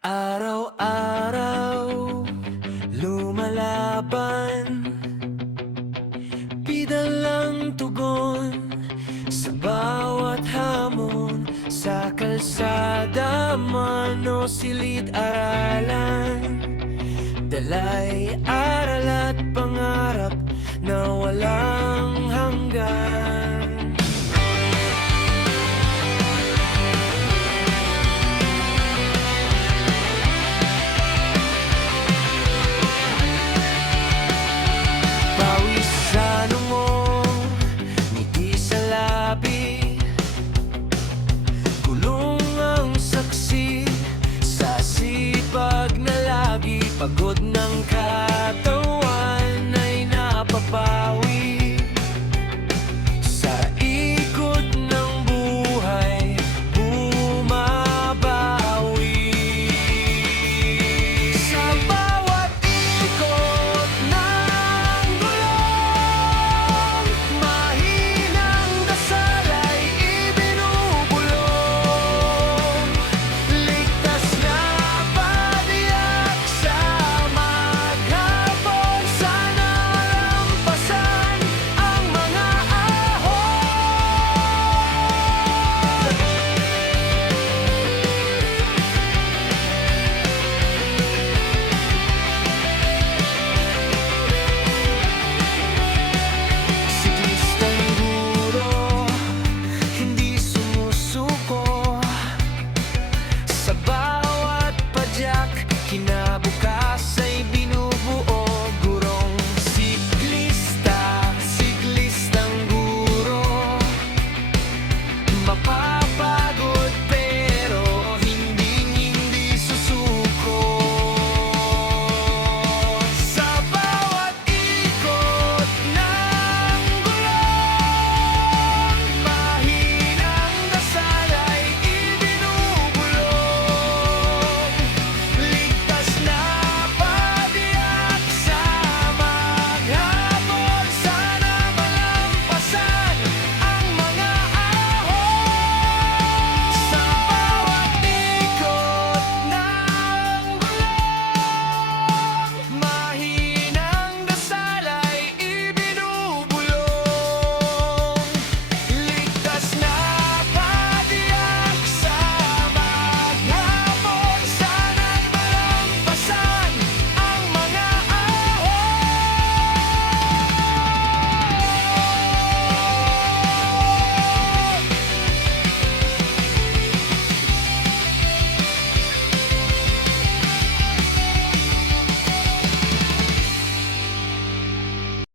Araw-araw lumalaban, bidalang tugon sa bawat hamon. Sa kalsada man o silid-aralan, dalay aral at pangarap na walang hanggan. Pawis sa nungo, ngiti sa labi, kulong ang saksi sa sipag na lagi. Pagod ng